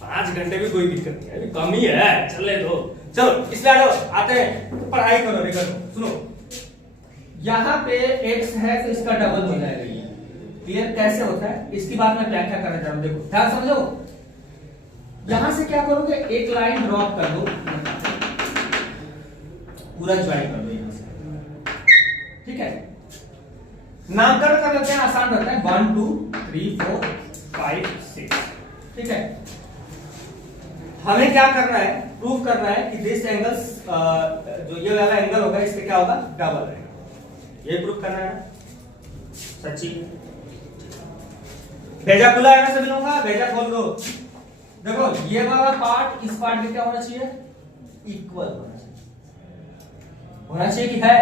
5 घंटे भी कोई दिक्कत नहीं, अभी कम ही है, चले तो चलो इसलिए आ जाओ, आते हैं पढ़ाई करो। करो सुनो, यहाँ पे x है तो इसका डबल हो जाएगा। ये क्लियर कैसे होता है इसकी बात मैं व्याख्या करना चाह रहा हूँ। देखो ध्यान समझो, यहां से क्या करोगे, एक लाइन ड्रॉप कर दो, पूरा ज्वाइन कर दो यहां से। ठीक है, नामकरण कर लेते हैं, आसान रहता है। 1 2 3 4 5 6। ठीक है, हमें क्या करना है, प्रूव करना है कि दिस एंगल्स, जो ये वाला एंगल होगा इससे क्या होगा, डबल रहेगा। ये प्रूव करना है। सच्ची भेजा खुला है ना सभी लोगों का? भेजा खोल दो। देखो ये वाला पार्ट इस पार्ट में क्या होना चाहिए, इक्वल होना चाहिए। होना चाहिए कि है,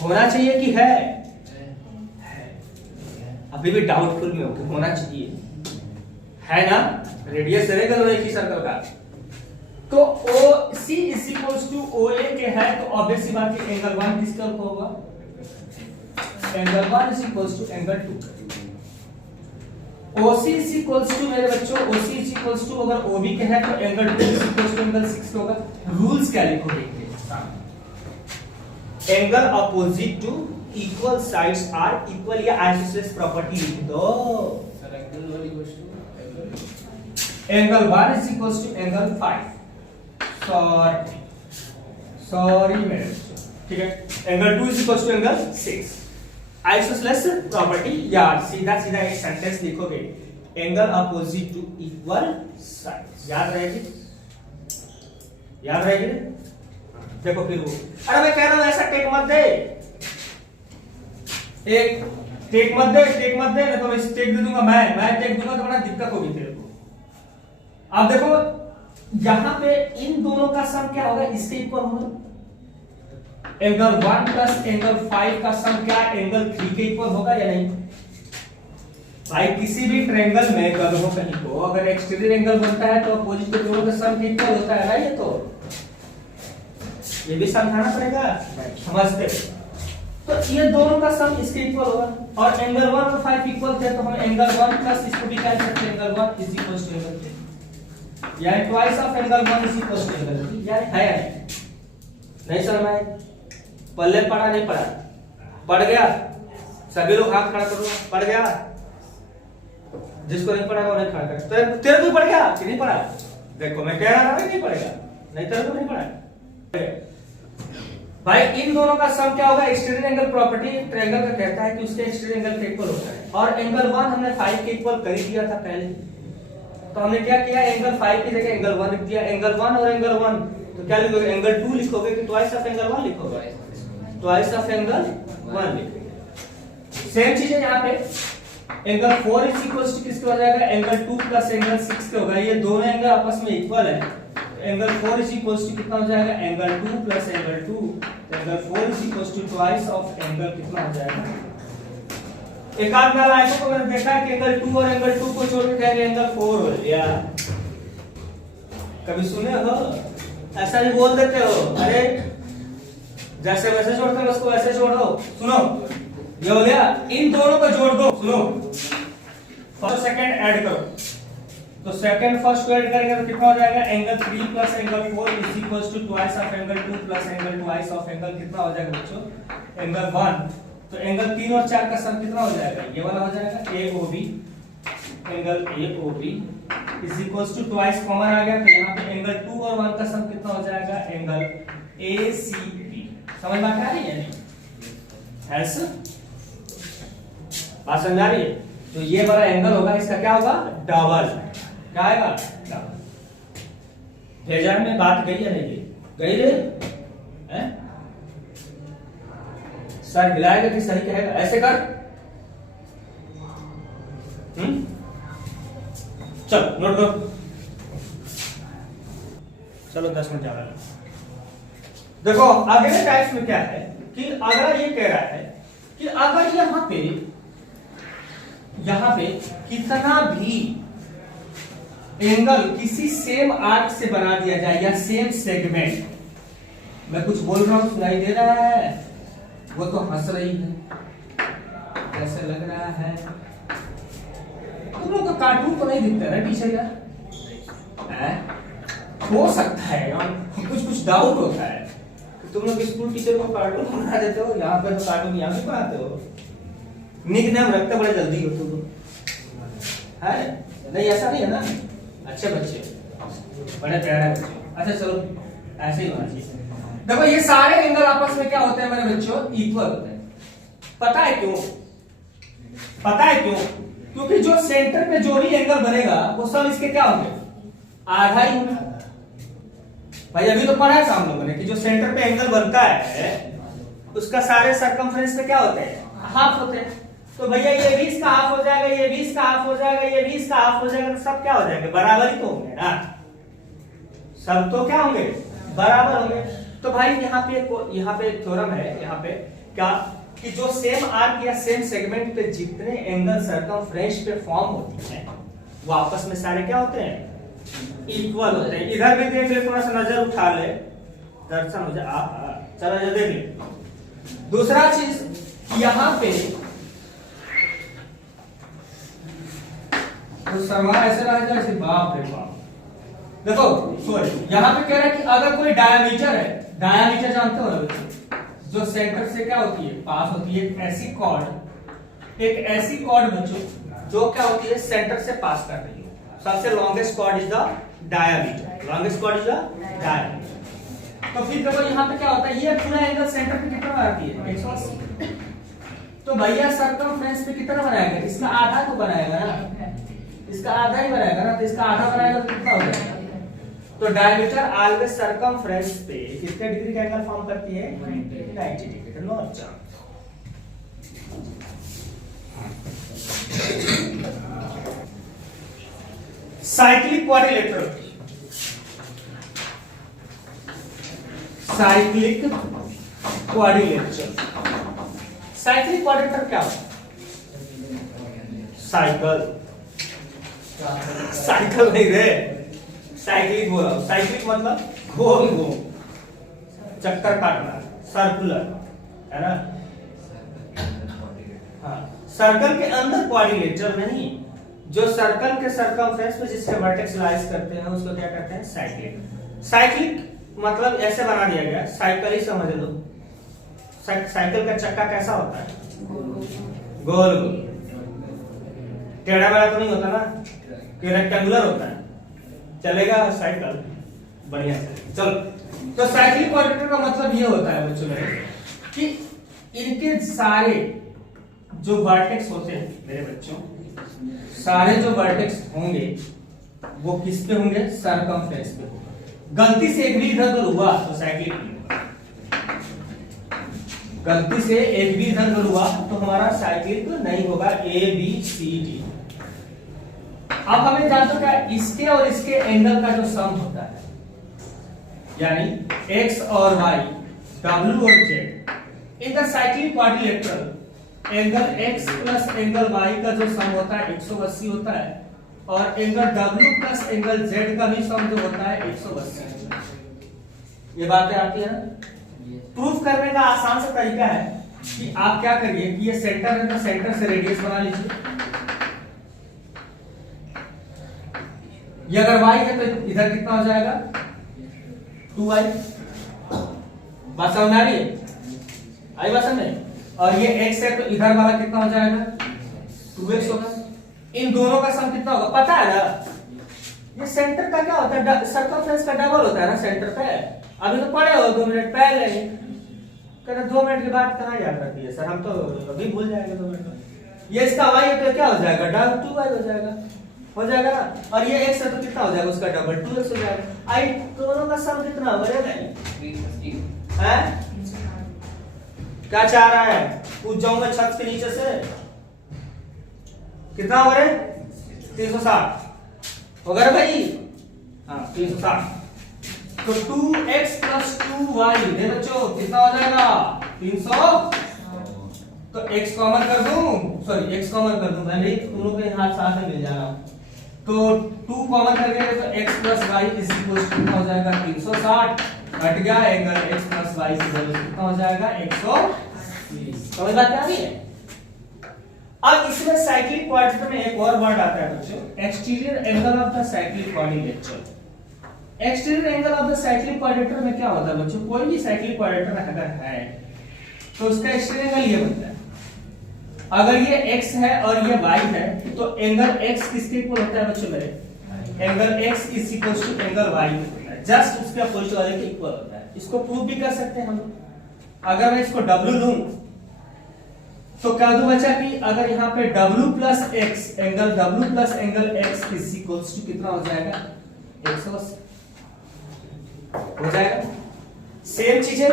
होना चाहिए कि है, अभी भी डाउटफुल में हो कि होना चाहिए, है ना? रेडियस रेगल एक ही सर्कल का। तो ओ सी इज इक्वल्स टू ओ ए के है, तो ऑब्वियस सी बात है एंगल 1 किसका होगा, angle 1 is equals to angle 2। OC is equals to मेरे बच्चों, OC इज इक्वल्स टू अगर OB के है तो angle 2 is equals to angle 6 होगा। रूल्स क्या लिखोगे? Angle opposite to equal sides are equal या आइसोसेलेस प्रॉपर्टी लिख दो। Sir angle 1 equals to angle 1 is equals to angle 5। Sorry मेरे बच्चों, ठीक है। Angle 2 is equals to angle 6। Isosceles property या सीधा सीधा एक सेंटेंस लिखोगे, angle opposite to equal sides. याद रहेगी? याद रहेगी? देखो फिर वो, अरे मैं कह रहा हूं ऐसा टेक मत दे, एक टेक मत दे, टेक मत दे, नहीं तो मैं टेक दे दूंगा, मैं टेक दूंगा तो बड़ा दिक्कत होगी तेरे को। अब देखो यहां पे इन दोनों का सम क्या होगा? इसके इक्वल होगा। एंगल 1 प्लस एंगल 5 का सम क्या एंगल 3 के इक्वल होगा या नहीं? भाई किसी भी ट्रायंगल में अगर हो कहीं को अगर एक्सटीरियर एंगल बनता है तो अपोजिट के दोनों का सम इक्वल होता है ना। ये भी समझाना पड़ेगा, समझते हो? तो ये दोनों का सम इसके इक्वल होगा और एंगल 1 और 5 इक्वल थे तो हम एंगल 1 प्लस इसको भी क्या करते हैं, angle 1 is equal to angle 3 यानी twice of angle 1 is equal to angle 3। यानी है या नहीं समझ में आया? पल्ले पड़ा नहीं पड़ा? पड़ गया? सभी लोग हाथ खड़ा करो। पड़ गया? जिसको नहीं पड़ा वो नहीं खड़ा कर। तेरे को पड़ गया कि नहीं पड़ा? देखो मैं कह रहा था नहीं पड़ेगा, नहीं तेरे को नहीं पड़ा। भाई इन दोनों का सम क्या होगा? एक्सटीरियर एंगल प्रॉपर्टी ट्रायंगल का कहता है कि उसके एक्सटीरियर एंगल के इक्वल होता है और एंगल 1 हमने 5 के इक्वल कर ही दिया था पहले। तो हमने क्या किया? एंगल 5 की जगह एंगल 1 लिख दिया। एंगल 1 और एंगल 1 तो क्या लिखोगे? एंगल 2 लिखोगे कि ट्वाइस ऑफ एंगल 1 लिखोगे? ट्वाइस ऑफ एंगल 1 लिखोगे। सेम चीज है यहाँ पे। एंगल 4 इज इक्वल्स टू किसके हो जाएगा? एंगल 2 प्लस एंगल 6 के होगा। ये दोनों एंगल आपस में इक्वल है। एंगल 4 इज इक्वल्स टू कितना हो जाएगा? Angle 2 plus angle 2। Angle 4 is equals to twice of angle कितना हो जाएगा? एक आध नालायकों को मैंने देखा कि एंगल 2 और एंगल 2 को जोड़ के एंगल 4 हो गया। कभी सुने हो? ऐसा ही बोल देते हो, अरे जैसे वैसे जोड़ते हो उसको वैसे जोड़ दो। सुनो ये हो गया, इन दोनों को जोड़ दो। सुनो फर्स्ट सेकंड ऐड करो तो सेकंड फर्स्ट को ऐड करेंगे तो कितना हो जाएगा? Angle 3 plus angle 4 is equals to twice of angle 2 plus angle twice of angle कितना हो जाएगा बच्चों? एंगल 1। तो एंगल 3 और 4 का सम कितना हो जाएगा? ये वाला हो जाएगा AOB। Angle AOB is equals to twice common आ गया तो यहाँ पे एंगल 2 और 1 का सम कितना हो जाएगा? Angle ACB। समझ में आ रही है नहीं? ऐसे बात समझ आ रही है? तो ये वाला एंगल होगा, इसका क्या होगा? डबल। क्या आएगा? डबल। भेजा में बात गई या नहीं गई? रे हैं? सर हिलाएगा कि सही कहेगा? ऐसे कर। चलो नोट करो। चलो 10 मिनट ज्यादा। देखो अगले टाइप्स में क्या है कि अगर ये कह रहा है कि अगर यहां पे कितना भी एंगल किसी सेम आर्क से बना दिया जाए या सेम सेगमेंट, मैं कुछ बोल रहा हूं सुनाई दे रहा है? वो तो हंस रही है, कैसे लग रहा है? तुम लोग तो कार्टून तो नहीं दिखते ना टीचर यार? हो सकता है कुछ डाउट होता है। तुम लोग स्कूल टीचर को कार्टून बना देते हो, यहाँ पर तो कार्टून यहाँ भी बनाते हो। निक नेम रखते बड़े जल्दी हो तुम है नहीं? ऐसा नहीं है ना? अच्छे बच्चे, बड़े प्यारे बच्चे। अच्छा चलो ऐसे ही होना चाहिए। देखो ये सारे एंगल आपस में क्या होते हैं मेरे बच्चों? इक्वल होते हैं। पता है क्यों? पता है क्यों? क्योंकि जो सेंटर पे जो भी एंगल बनेगा वो सब इसके क्या होंगे? आधा ही होगा। भाई अभी तो पढ़ा है हम लोगों ने कि जो सेंटर पे एंगल बनता है उसका सारे सरकमफ्रेंस पे क्या होते हैं? हाफ होते हैं। तो भैया ये 20 का हाफ हो जाएगा, ये 20 का हाफ हो जाएगा, ये 20 का हाफ हो जाएगा, तो सब क्या हो जाएंगे? बराबर ही तो होंगे ना? सब तो क्या होंगे? बराबर होंगे। तो भाई यहाँ पे एक थ्योरम है यहाँ पे क्या कि जो सेम आर्क या सेम सेगमेंट पे जितने एंगल सरकमफ्रेंस पे फॉर्म होती हैं वो आपस में सारे क्या होते हैं? इक्वल होते हैं। इधर भी देख ले, थोड़ा सा नजर उठा ले, दर्शन हो जाए। चलो ये देख ले। दूसरा चीज यहाँ पे तो शर्मा ऐसे रह जाए, बाप रे बाप। देखो सॉरी, यहाँ पे कह रहा है कि अगर कोई डायमीटर है, डायमीटर जानते हो ना बच्चों, जो सेंटर से क्या होती है, पास होती है, एक ऐसी कॉर्ड बच्चों जो क्या होती है, सेंटर से पास कर रही है। सबसे longest chord is the diameter, longest chord is the diameter. तो फिर देखो यहाँ पे क्या होता है, ये पूरा एंगल सेंटर पे कितना बनाती है, 180। तो भैया सर्कमफ्रेंस पे कितना बनाएगा, इसका आधा तो बनाएगा ना, इसका आधा ही बनाएगा ना, तो इसका आधा बनाएगा तो कितना हो जाएगा। तो डायमीटर ऑलवेज सर्कमफ्रेंस पे कितने डिग्री का एंगल फॉर्म करती है, 90 degree. No chance. Cyclic quadrilateral, cyclic quadrilateral, cyclic quadrilateral क्या होता है, साइकिल, साइकिल नहीं रे, साइक्लिक बोल रहा हूं। साइक्लिक मतलब गोल गोल चक्कर काटना, सर्कुलर, है ना। हाँ, सर्कल के अंदर क्वाड्रिलेटरल नहीं, जो सर्कल के सर्कमफ्रेंस पे जिसके वर्टेक्स लाइज करते हैं उसको क्या कहते हैं, साइक्लिक। साइक्लिक मतलब ऐसे बना दिया गया, साइकिल ही समझ लो। साइकिल का चक्का कैसा होता है, गोल गोल, टेढ़ा मेढ़ा तो नहीं होता ना, कि रेक्टेंगुलर होता है, चलेगा साइकिल बढ़िया से। चलो, तो साइक्लिक क्वाड्रिलेटरल का मतलब ये होता है बच्चों मेरे कि इनके सारे जो वर्टेक्स होते हैं मेरे बच्चों, सारे जो वर्टेक्स होंगे वो किस पे होंगे, सर्कमफ्रेंस पे होगा। गलती से एक भी इधर उधर हुआ तो साइक्लिक नहीं होगा, गलती से एक भी इधर उधर हुआ तो हमारा साइक्लिक नहीं होगा। A B C D. अब हमें जानते हो क्या, इसके और इसके एंगल का जो सम होता है, यानी x और y, w और z, in the cyclic quadrilateral angle x plus angle y का जो सम होता है 180 होता है, और angle w plus angle z का भी सम जो होता है 180। ये बातें आती है ना। प्रूफ करने का आसान सा तरीका है कि आप क्या करिए कि ये सेंटर है तो सेंटर से रेडियस बना लीजिए, ये अगर y है तो इधर कितना हो जाएगा, 2y। बात समझ में आ रही है, आई बात समझ में। और ये x है तो इधर वाला कितना हो जाएगा, 2x होगा। इन दोनों का सम कितना होगा पता है ना। ये सेंटर का क्या होता है, सर्कमफ्रेंस का डबल होता है ना सेंटर पे। अभी तो पढ़े हो 2 मिनट पहले, कहते 2 मिनट के बाद कहाँ याद रखती है सर, हम तो अभी भूल जाएंगे 2 मिनट में। ये इसका y है तो क्या हो जाएगा, डबल 2y हो जाएगा ना। और ये x है तो कितना हो जाएगा, उसका डबल 2x हो जाएगा। आई दोनों का सम कितना हो जाएगा, है क्या चाह रहा है, कूद जाऊंगा छत के नीचे से। कितना हो रहे, 360 हो गया भाई। हाँ 360। तो 2x प्लस 2y दे बच्चों कितना हो जाएगा, 300। तो x कॉमन कर दूं, सॉरी x कॉमन कर दूं, मैं दोनों के हाथ साथ में मिल जाना। तो 2 कॉमन कर गए तो x plus y is equal to कितना हो जाएगा, 360। हट गया एंगल x प्लस y की वैल्यू कितना हो जाएगा, 120। समझ बात आ रही है। अब इसमें साइक्लिक क्वाड्रिलेटरल में एक और वर्ड आता है बच्चों, exterior angle of the cyclic quadrilateral. Exterior angle of the cyclic quadrilateral में क्या होता है बच्चों, कोई भी साइक्लिक क्वाड्रिलेटरल अगर है तो उसका एक्सटीरियर एंगल ये बनता है। अगर ये x है और ये y है तो एंगल x किसके इक्वल होता है बच्चों मेरे, angle x is equal to angle y होता है, जस्ट उसके अपोजिट वाले के इक्वल होता है। इसको प्रूव भी कर सकते हैं हम। अगर मैं इसको w लूं तो क्या दूं बच्चा कि अगर यहाँ पे w plus x, angle w plus angle x is equal to कितना हो जाएगा, 180 हो जाएगा। सेम चीज है,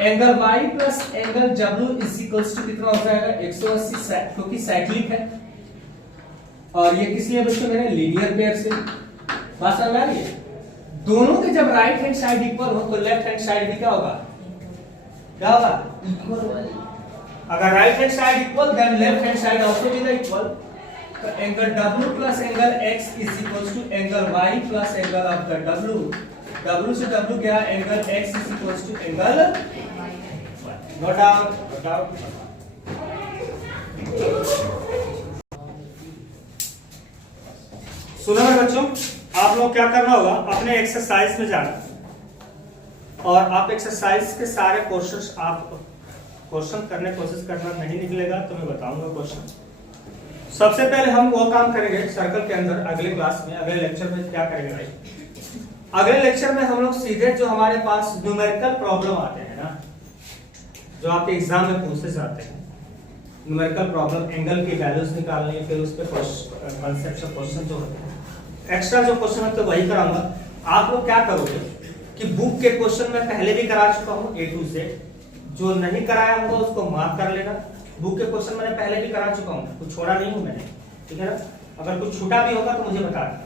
angle y plus angle w is equal to कितना हो जाएगा, 180, क्योंकि साइक्लिक है। और ये किस लिए बच्चों मेरे, लीनियर पेयर से। बात समझ में आ रही है। दोनों के जब राइट हैंड साइड इक्वल हो तो लेफ्ट हैंड साइड भी क्या होगा, क्या होगा, इक्वल। अगर right hand side equal then left hand side also be equal. तो angle w plus angle x is equal to angle y plus angle of the w। w से w क्या, angle x is equal to angle y। No doubt. सुनो मेरे बच्चों, आप लोग क्या करना होगा, अपने एक्सरसाइज में जाना और आप एक्सरसाइज के सारे क्वेश्चंस आप क्वेश्चन करने की कोशिश करना, नहीं निकलेगा तो मैं बताऊंगा क्वेश्चन। सबसे पहले हम वो काम करेंगे सर्कल के अंदर, अगले क्लास में, अगले लेक्चर में क्या करेंगे भाई, अगले लेक्चर में हम लोग सीधे जो हमारे पास न्यूमेरिकल प्रॉब्लम आते हैं ना, जो आपके एग्जाम में पूछे जाते हैं, न्यूमेरिकल प्रॉब्लम, एंगल की वैल्यूज निकालनी, फिर उस पे कॉन्सेप्ट क्वेश्चन जो होते हैं, एक्स्ट्रा जो क्वेश्चन है तो वही कराऊंगा। आप लोग क्या करोगे कि बुक के क्वेश्चन मैं पहले भी करा चुका हूँ A to Z, जो नहीं कराया होगा उसको मार्क कर लेना। बुक के क्वेश्चन मैंने पहले भी करा चुका हूँ, कुछ छोड़ा नहीं हूँ मैंने, ठीक है ना। अगर कुछ छूटा भी होगा तो मुझे बता दें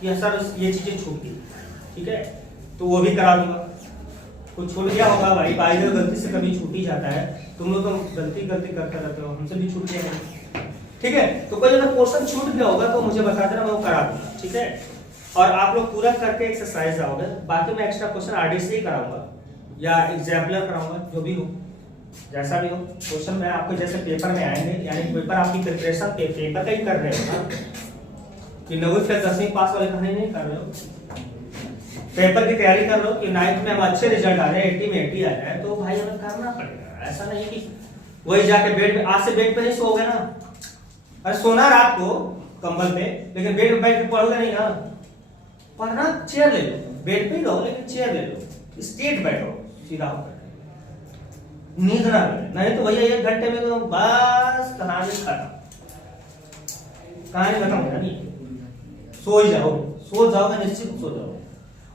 कि सर ये चीजें छूट गई, ठीक है, तो वो भी करा दूंगा। कुछ छूट गया होगा भाई, बाई द वे गलती से कभी छूट ही जाता है, तुम लोग तो गलती करते रहते हो, हमसे भी छूट गया, ठीक है। तो कोई अगर पोर्शन छूट गया होगा तो मुझे बता देना, मैं वो करा दूंगा, ठीक है। और आप लोग पूरा करके एक्सरसाइज आओगे, बाकी मैं एक्स्ट्रा क्वेश्चन आरडीसी कराऊंगा या एग्जाम्पलर कराऊंगा, जो भी हो, जैसा भी हो क्वेश्चन मैं आपको, जैसे पेपर में आएंगे, यानी पेपर आपकी प्रिपरेशन पेपर का ही कर रहे हो ना, कि 9वीं फेल 10वीं पास वाले कहानी नहीं कर रहे हो, पेपर की तैयारी कर रहे हो कि 9th में हम अच्छे रिजल्ट आ जाए, 80 में 80 आ जाए, तो भाई हमें करना पड़ेगा। ऐसा नहीं कि वही जाके बेड में, आज से बेड पे नहीं सोओगे ना, अरे सोना रात को कंबल पे, लेकिन बेड पे बैठ के पढ़ोगे नहीं ना। पढ़ना चेयर ले लो, बेड पे ही रहो लेकिन चेयर ले लो, स्ट्रेट बैठो, सीधा होकर, नींद ना लगे, नहीं तो भैया 1 घंटे में तो बस कहानी खत्म, कहानी खत्म हो जानी, सो ही जाओगे, निश्चित सो जाओगे।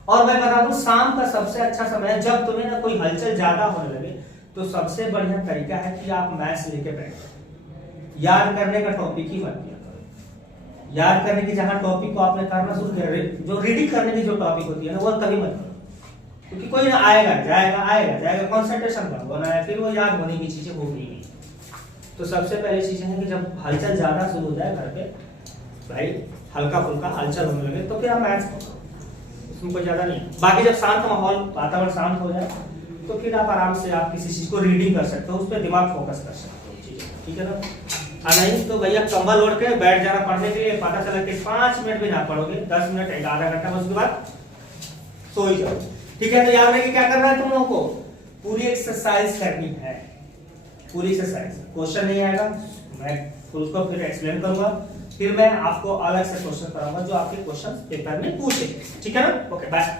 और मैं बता दूं, शाम का सबसे अच्छा समय है, जब तुम्हें ना कोई हलचल ज्यादा होने लगे, तो सबसे बढ़िया तरीका है कि आप मैथ्स लेके बैठो। याद करने का टॉपिक ही मत किया करो, याद करने की जहां टॉपिक को आपने करना शुरू किया, जो रीडिंग करने की जो टॉपिक होती है ना, वो कभी मत करो, क्योंकि कोई ना आएगा जाएगा, कंसंट्रेशन कम होना है, फिर वो याद होने की चीजें होगी नहीं। तो सबसे पहली चीज है कि जब हलचल ज्यादा शुरू हो जाए घर पे, भाई हल्का फुल्का हलचल होने लगे, तो फिर आप मैथ्स पढ़ो, उसमें कोई ज्यादा नहीं। बाकी जब शांत माहौल, वातावरण शांत हो जाए, तो फिर आप आराम से आप किसी चीज को रीडिंग कर सकते हो, उस पर दिमाग फोकस कर सकते हो, ठीक है ना। नहीं तो भैया कंबल ओढ़ के बैठ जाना पढ़ने के लिए, पता चला कि 5 मिनट भी ना पढ़ोगे, 10 मिनट, एक आधा घंटा, उसके बाद सो ही जाओ, ठीक है। तो याद रखिए क्या करना है तुम लोगों को, पूरी एक्सरसाइज करनी है, पूरी एक्सरसाइज। क्वेश्चन नहीं आएगा, मैं उसको फिर एक्सप्लेन करूंगा, फिर मैं आपको अलग से क्वेश्चन कराऊंगा जो आपके क्वेश्चन पेपर में पूछे, ठीक है ना। Okay bye.